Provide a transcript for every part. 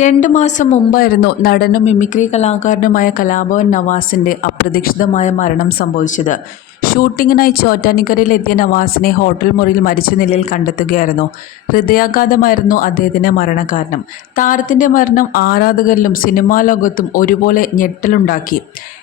രണ്ട് മാസം മുമ്പായിരുന്നു നടനും മിമിക്രി കലാകാരനുമായ കലാഭവൻ നവാസിന്റെ അപ്രതീക്ഷിതമായ മരണം സംഭവിച്ചത്. ഷൂട്ടിങ്ങിനായി ചോറ്റാനിക്കരയിലെത്തിയ നവാസിനെ ഹോട്ടൽ മുറിയിൽ മരിച്ച നിലയിൽ കണ്ടെത്തുകയായിരുന്നു. ഹൃദയാഘാതമായിരുന്നു അദ്ദേഹത്തിന്റെ മരണകാരണം. താരത്തിന്റെ മരണം ആരാധകരിലും സിനിമാ ലോകത്തും ഒരുപോലെ ഞെട്ടലുണ്ടാക്കി.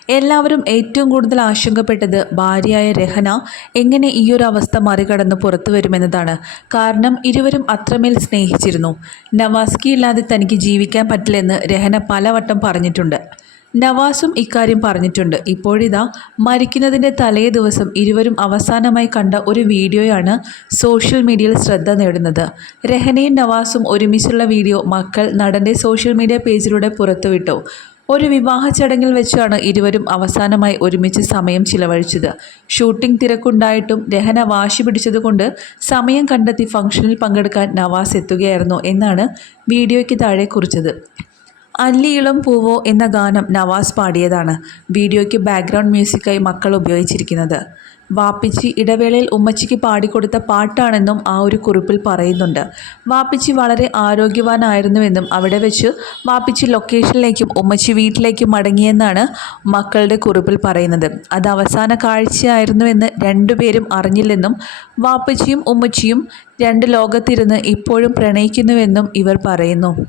എല്ലാവരും ഏറ്റവും കൂടുതൽ ആശങ്കപ്പെട്ടത് ഭാര്യയായ രഹന എങ്ങനെ ഈയൊരു അവസ്ഥ മറികടന്ന് പുറത്തു വരുമെന്നതാണ്. കാരണം ഇരുവരും അത്രമേൽ സ്നേഹിച്ചിരുന്നു. നവാസ്കി ഇല്ലാതെ തനിക്ക് ജീവിക്കാൻ പറ്റില്ലെന്ന് രഹന പലവട്ടം പറഞ്ഞിട്ടുണ്ട്. നവാസും ഇക്കാര്യം പറഞ്ഞിട്ടുണ്ട്. ഇപ്പോഴിതാ മരിക്കുന്നതിന്റെ തലേ ദിവസം ഇരുവരും അവസാനമായി കണ്ട ഒരു വീഡിയോയാണ് സോഷ്യൽ മീഡിയയിൽ ശ്രദ്ധ നേടുന്നത്. രഹനയും നവാസും ഒരുമിച്ചുള്ള വീഡിയോ മക്കൾ നടന്റെ സോഷ്യൽ മീഡിയ പേജിലൂടെ പുറത്തുവിട്ടു. ഒരു വിവാഹ ചടങ്ങിൽ വെച്ചാണ് ഇരുവരും അവസാനമായി ഒരുമിച്ച് സമയം ചിലവഴിച്ചത്. ഷൂട്ടിംഗ് തിരക്കുണ്ടായിട്ടും രഹന വാശി പിടിച്ചതുകൊണ്ട് സമയം കണ്ടെത്തി ഫംഗ്ഷനിൽ പങ്കെടുക്കാൻ നവാസ് എത്തുകയായിരുന്നു എന്നാണ് വീഡിയോയ്ക്ക് താഴെ കുറിച്ചത്. അല്ലിയിളം പൂവോ എന്ന ഗാനം നവാസ് പാടിയതാണ്. വീഡിയോയ്ക്ക് ബാക്ക്ഗ്രൗണ്ട് മ്യൂസിക്കായി മക്കൾ ഉപയോഗിച്ചിരിക്കുന്നത്. വാപ്പിച്ചി ഇടവേളയിൽ ഉമ്മച്ചിക്ക് പാടിക്കൊടുത്ത പാട്ടാണെന്നും ആ ഒരു കുറിപ്പിൽ പറയുന്നുണ്ട്. വാപ്പിച്ചി വളരെ ആരോഗ്യവാനായിരുന്നുവെന്നും അവിടെ വെച്ച് വാപ്പിച്ചി ലൊക്കേഷനിലേക്കും ഉമ്മച്ചി വീട്ടിലേക്കും മടങ്ങിയെന്നാണ് മക്കളുടെ കുറിപ്പിൽ പറയുന്നത്. അത് അവസാന കാഴ്ചയായിരുന്നുവെന്ന് രണ്ടുപേരും അറിഞ്ഞില്ലെന്നും വാപ്പച്ചിയും ഉമ്മച്ചിയും രണ്ട് ലോകത്തിരുന്ന് ഇപ്പോഴും പ്രണയിക്കുന്നുവെന്നും ഇവർ പറയുന്നു.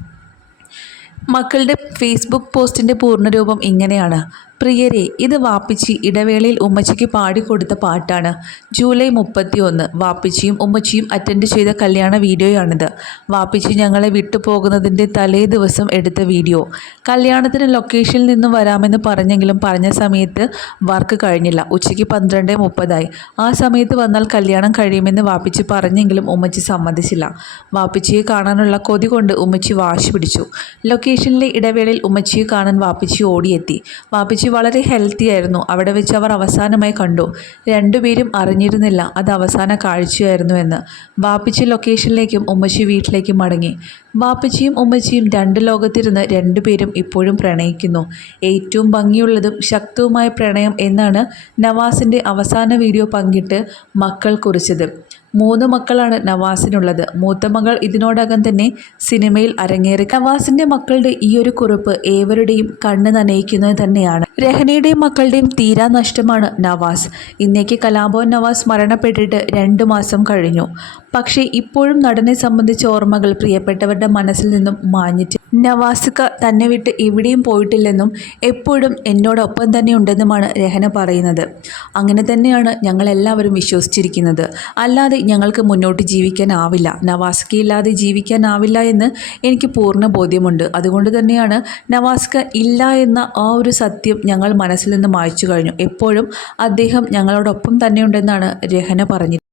മക്കളുടെ ഫേസ്ബുക്ക് പോസ്റ്റിന്റെ പൂർണരൂപം ഇങ്ങനെയാണ്. പ്രിയരെ ഇത് വാപ്പിച്ചി ഇടവേളയിൽ ഉമ്മച്ചിക്ക് പാടിക്കൊടുത്ത പാട്ടാണ്. ജൂലൈ മുപ്പത്തി ഒന്ന് വാപ്പിച്ചിയും ഉമ്മച്ചിയും അറ്റൻഡ് ചെയ്ത കല്യാണ വീഡിയോയാണിത്. വാപ്പിച്ചി ഞങ്ങളെ വിട്ടുപോകുന്നതിന്റെ തലേ ദിവസം എടുത്ത വീഡിയോ. കല്യാണത്തിന് ലൊക്കേഷനിൽ നിന്നും വരാമെന്ന് പറഞ്ഞെങ്കിലും പറഞ്ഞ സമയത്ത് വർക്ക് കഴിഞ്ഞില്ല. ഉച്ചയ്ക്ക് പന്ത്രണ്ട് മുപ്പതായി. ആ സമയത്ത് വന്നാൽ കല്യാണം കഴിയുമെന്ന് വാപ്പിച്ചി പറഞ്ഞെങ്കിലും ഉമ്മച്ചി സമ്മതിച്ചില്ല. വാപ്പിച്ചിയെ കാണാനുള്ള കൊതി കൊണ്ട് ഉമ്മച്ചി വാശി പിടിച്ചു. ലൊക്കേഷനിലെ ഇടവേളയിൽ ഉമ്മച്ചിയെ കാണാൻ വാപ്പിച്ചി ഓടിയെത്തി. വാപ്പിച്ചി വളരെ ഹെൽത്തി ആയിരുന്നു. അവിടെ വെച്ച് അവർ അവസാനമായി കണ്ടു. രണ്ടുപേരും അറിഞ്ഞിരുന്നില്ല അത് അവസാന കാഴ്ചയായിരുന്നു എന്ന്. വാപ്പിച്ചി ലൊക്കേഷനിലേക്കും ഉമ്മച്ചി വീട്ടിലേക്കും മടങ്ങി. ബാപ്പച്ചിയും ഉമ്മച്ചിയും രണ്ട് ലോകത്തിരുന്ന് രണ്ടുപേരും ഇപ്പോഴും പ്രണയിക്കുന്നു. ഏറ്റവും ഭംഗിയുള്ളതും ശക്തവുമായ പ്രണയം എന്നാണ് നവാസിന്റെ അവസാന വീഡിയോ പങ്കിട്ട് മക്കൾ കുറിച്ചത്. മൂന്ന് മക്കളാണ് നവാസിനുള്ളത്. മൂത്ത മകൾ ഇതിനോടകം തന്നെ സിനിമയിൽ അരങ്ങേറി. നവാസിന്റെ മക്കളുടെ ഈ ഒരു കുറിപ്പ് ഏവരുടെയും കണ്ണ് നനയിക്കുന്നത് തന്നെയാണ്. രഹനയുടെയും മക്കളുടെയും തീരാ നഷ്ടമാണ് നവാസ്. ഇന്നേക്ക് കലാഭവൻ നവാസ് മരണപ്പെട്ടിട്ട് രണ്ട് മാസം കഴിഞ്ഞു. പക്ഷേ ഇപ്പോഴും നടനെ സംബന്ധിച്ച ഓർമ്മകൾ പ്രിയപ്പെട്ടവരുടെ മനസ്സിൽ നിന്നും മാഞ്ഞിട്ട് നവാസിക തന്നെ വിട്ട് എവിടെയും പോയിട്ടില്ലെന്നും എപ്പോഴും എന്നോടൊപ്പം തന്നെ ഉണ്ടെന്നുമാണ് രഹന പറയുന്നത്. അങ്ങനെ തന്നെയാണ് ഞങ്ങളെല്ലാവരും വിശ്വസിച്ചിരിക്കുന്നത്. അല്ലാതെ ഞങ്ങൾക്ക് മുന്നോട്ട് ജീവിക്കാനാവില്ല. നവാസ്കയില്ലാതെ ജീവിക്കാനാവില്ല എന്ന് എനിക്ക് പൂർണ ബോധ്യമുണ്ട്. അതുകൊണ്ട് തന്നെയാണ് നവാസ്ക ഇല്ല എന്ന ആ ഒരു സത്യം ഞങ്ങൾ മനസ്സിൽ നിന്ന് മായ്ച്ചു കഴിഞ്ഞു. എപ്പോഴും അദ്ദേഹം ഞങ്ങളോടൊപ്പം തന്നെയുണ്ടെന്നാണ് രഹന പറഞ്ഞത്